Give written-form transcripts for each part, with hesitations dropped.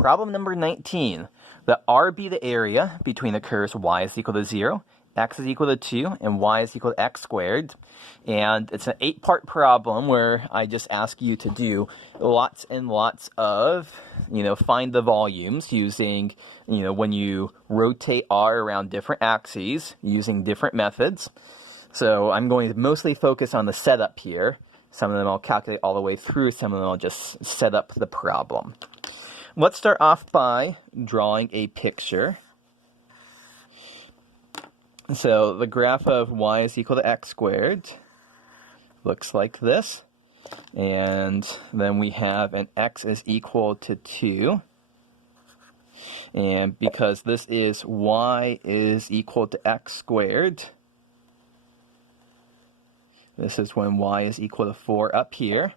Problem number 19. Let R be the area between the curves y is equal to 0, x is equal to 2, and y is equal to x squared. And it's an 8-part problem where I just ask you to do lots and lots of, find the volumes using, when you rotate R around different axes using different methods. So I'm going to mostly focus on the setup here. Some of them I'll calculate all the way through. Some of them I'll just set up the problem. Let's start off by drawing a picture. So the graph of y is equal to x squared looks like this. And then we have an x is equal to 2. And because this is y is equal to x squared, this is when y is equal to 4 up here.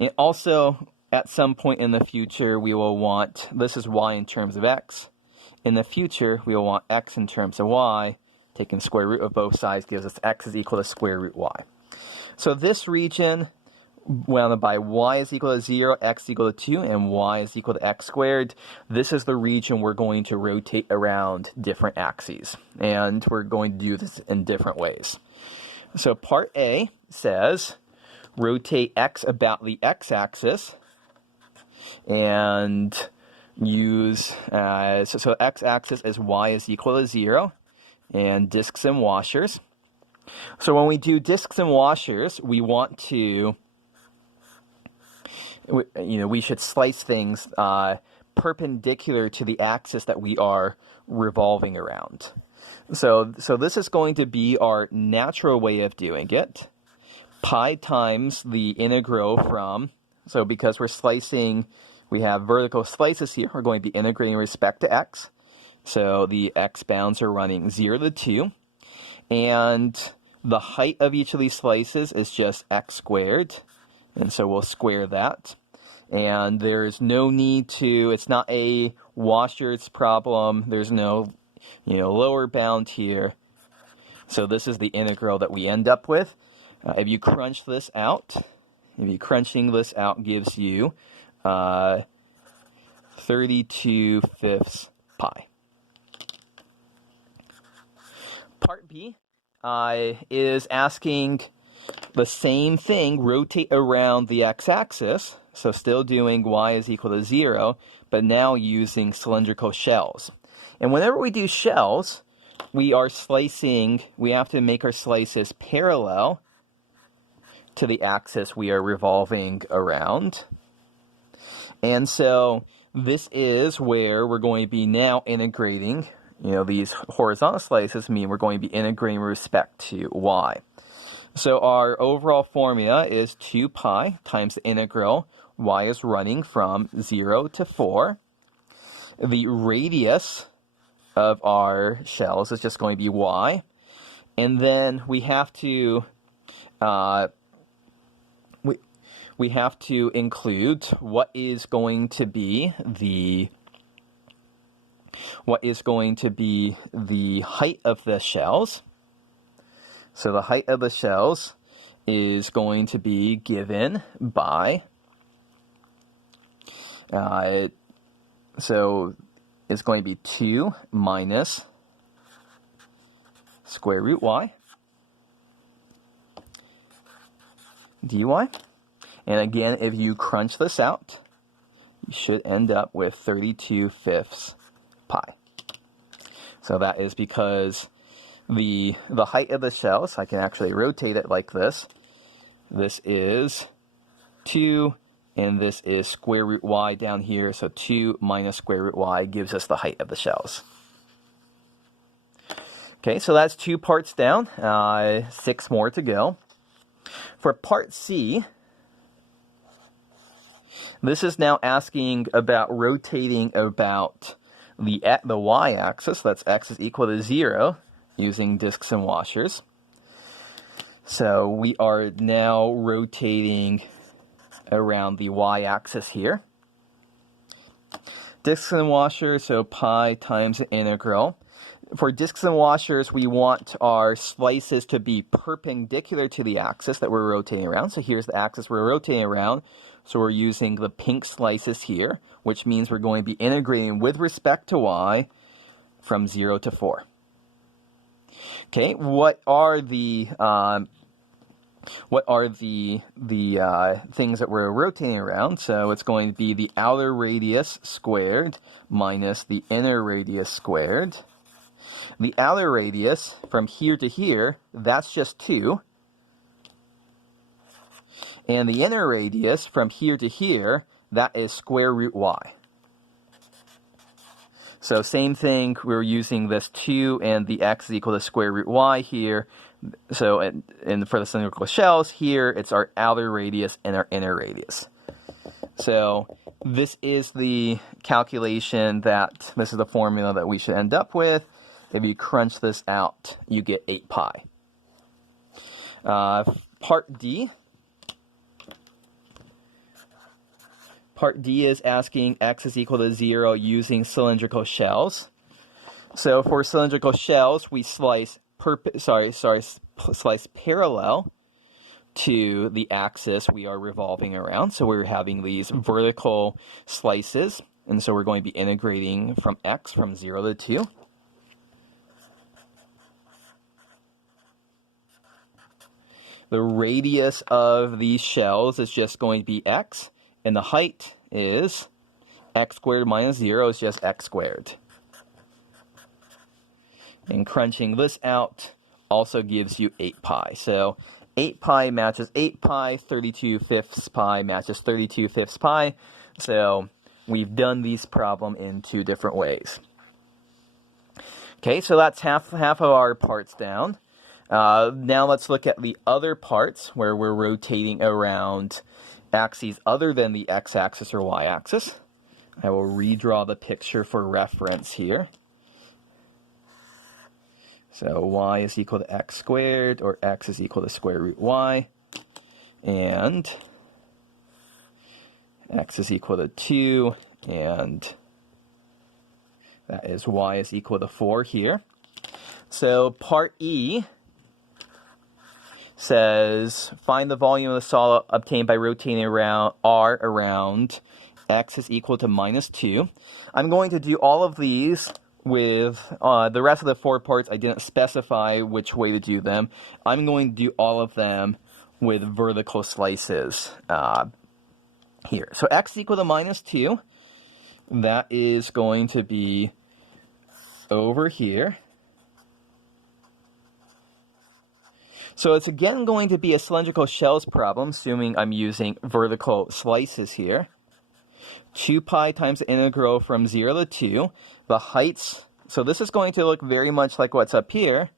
And also, at some point in the future, we will want, this is y in terms of x. In the future, we will want x in terms of y. Taking square root of both sides gives us x is equal to square root y. So this region, bounded by y is equal to 0, x is equal to 2, and y is equal to x squared, this is the region we're going to rotate around different axes. And we're going to do this in different ways. So part A says, rotate x about the x-axis, and use, so x-axis is y is equal to 0, and discs and washers. So when we do discs and washers, we want to, we should slice things perpendicular to the axis that we are revolving around. So this is going to be our natural way of doing it. Pi times the integral from, so because we're slicing, we have vertical slices here, we're going to be integrating with respect to x. So the x bounds are running 0 to 2. And the height of each of these slices is just x squared. And so we'll square that. And there's no need to, it's not a washers problem. There's no, lower bound here. So this is the integral that we end up with. If you crunch this out, crunching this out gives you 32/5 pi. Part B is asking the same thing, rotate around the x-axis, so still doing y is equal to 0, but now using cylindrical shells. And whenever we do shells, we are slicing, we have to make our slices parallel to the axis we are revolving around. And so this is where we're going to be now integrating, these horizontal slices mean we're going to be integrating with respect to y. So our overall formula is 2 pi times the integral. Y is running from 0 to 4. The radius of our shells is just going to be y. And then we have to we have to include what is going to be the height of the shells. So the height of the shells is going to be given by, so it's going to be 2 minus square root y dy. And again, if you crunch this out, you should end up with 32/5 pi. So that is because the height of the shell, so I can actually rotate it like this. This is 2, and this is square root y down here. So 2 minus square root y gives us the height of the shells. Okay, so that's 2 parts down, 6 more to go. For part C, this is now asking about rotating about the y-axis, that's x is equal to 0, using discs and washers. So we are now rotating around the y-axis here. Discs and washers, so pi times the integral. For discs and washers, we want our slices to be perpendicular to the axis that we're rotating around. So here's the axis we're rotating around. So we're using the pink slices here, which means we're going to be integrating with respect to y from 0 to 4. Okay, what are the things that we're rotating around? So it's going to be the outer radius squared minus the inner radius squared. The outer radius from here to here, that's just 2. And the inner radius from here to here, that is square root y. So same thing, we're using this 2 and the x is equal to square root y here. So and for the cylindrical shells, here it's our outer radius and our inner radius. So this is the calculation this is the formula that we should end up with. If you crunch this out, you get 8 pi. Part D. Part D is asking x is equal to 0 using cylindrical shells. So for cylindrical shells, we slice parallel to the axis we are revolving around. So we're having these vertical slices, and so we're going to be integrating from x from 0 to 2. The radius of these shells is just going to be x. And the height is x squared minus 0 is just x squared. And crunching this out also gives you 8 pi. So 8 pi matches 8 pi, 32 fifths pi matches 32 fifths pi. So we've done this problem in 2 different ways. Okay, so that's half of our parts down. Now let's look at the other parts where we're rotating around axes other than the x-axis or y-axis. I will redraw the picture for reference here. So y is equal to x squared, or x is equal to square root y, and x is equal to 2, and that is y is equal to 4 here. So part E says, find the volume of the solid obtained by rotating around r around x is equal to minus 2. I'm going to do all of these with the rest of the 4 parts. I didn't specify which way to do them. I'm going to do all of them with vertical slices here. So x is equal to minus 2. That is going to be over here. So it's again going to be a cylindrical shells problem, assuming I'm using vertical slices here. 2 pi times the integral from 0 to 2. The heights, so this is going to look very much like what's up here.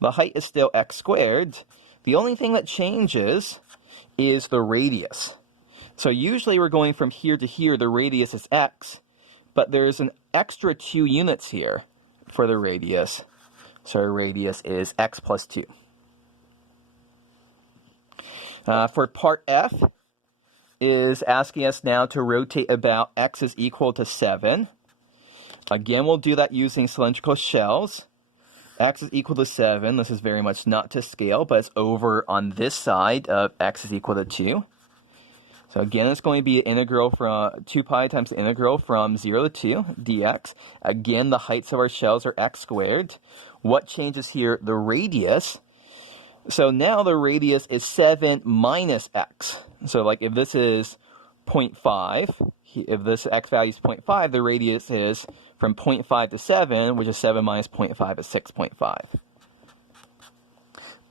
The height is still x squared. The only thing that changes is the radius. So usually we're going from here to here, the radius is x, but there's an extra 2 units here for the radius. So our radius is x plus 2. For part F is asking us now to rotate about x is equal to 7. Again, we'll do that using cylindrical shells. X is equal to 7. This is very much not to scale, but it's over on this side of x is equal to 2. So again, it's going to be an integral from 2 pi times the integral from 0 to 2 dx. Again, the heights of our shells are x squared. What changes here? The radius. So now the radius is 7 minus x. So like if this is 0.5, if this x value is 0.5, the radius is from 0.5 to 7, which is 7 minus 0.5 is 6.5.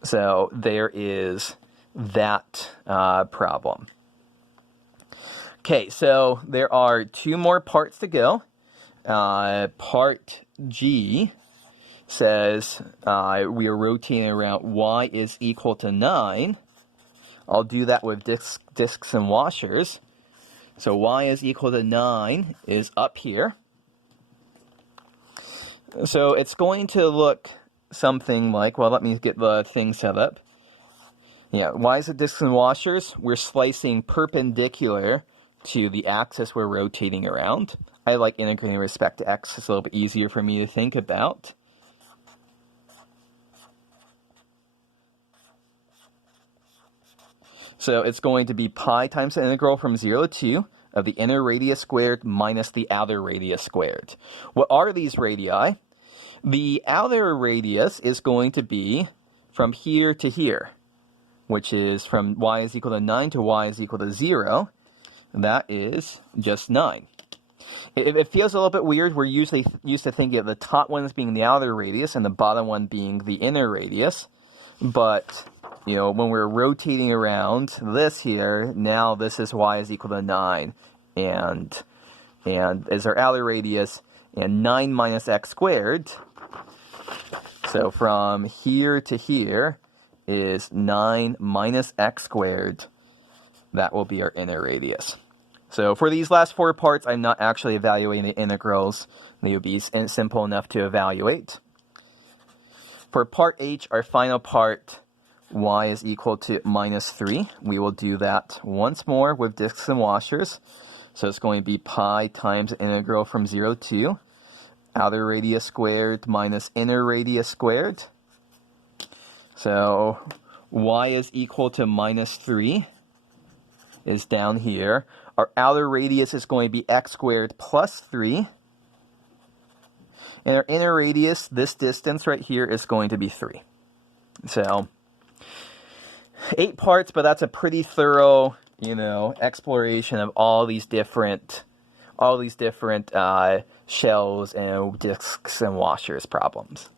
So there is that problem. Okay, so there are 2 more parts to go. Part G says we are rotating around y is equal to 9. I'll do that with discs and washers. So y is equal to 9 is up here. So it's going to look something like, well, let me get the thing set up. Yeah, y is at discs and washers. We're slicing perpendicular to the axis we're rotating around. I like integrating with respect to x. It's a little bit easier for me to think about. So it's going to be pi times the integral from 0 to 2 of the inner radius squared minus the outer radius squared. What are these radii? The outer radius is going to be from here to here, which is from y is equal to 9 to y is equal to 0. That is just 9. It feels a little bit weird. We're usually used to thinking of the top one as being the outer radius and the bottom one being the inner radius. But, you know, when we're rotating around this here, now this is y is equal to 9. And is our outer radius, and 9 minus x squared. So from here to here is 9 minus x squared. That will be our inner radius. So for these last 4 parts, I'm not actually evaluating the integrals. They would be simple enough to evaluate. For part H, our final part, y is equal to minus 3. We will do that once more with discs and washers. So it's going to be pi times the integral from 0 to outer radius squared minus inner radius squared. So y is equal to minus 3 is down here. Our outer radius is going to be x squared plus 3. And our inner radius, this distance right here, is going to be 3. So 8 parts, but that's a pretty thorough, you know, exploration of all these different shells and discs and washers problems.